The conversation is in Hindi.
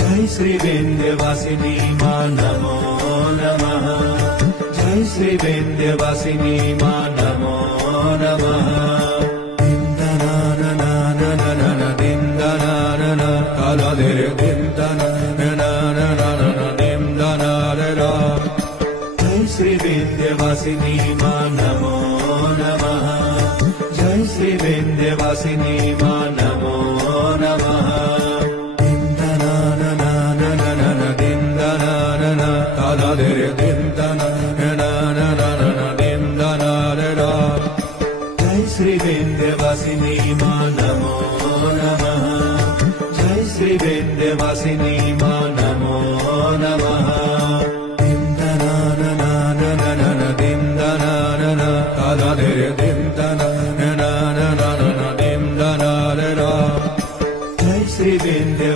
जय श्री विंध्यवासिनी मां नमो नमः। जय श्री विंध्यवासिनी मां नमो नमः। दिन्दनाननानननन दिन्दनानन कालादेर दिन्दनानननन दिन्दनानन। जय श्री विंध्यवासिनी मां नमो नमः। जय श्री विंध्यवासिनी मां नमो नमः। दिन्दनाननाननन दिन्दनानन कालादेर दिन्दनाननन दिन्दनानन। जय श्री विंध्यवासिनी मां नमो नमः। जय श्री विंध्यवासिनी मां नमो नमः। दिन्दनाननाननन दिन्दनानन कालादेर दिन्दनाननन दिन्दनानन। जय श्री विंध्य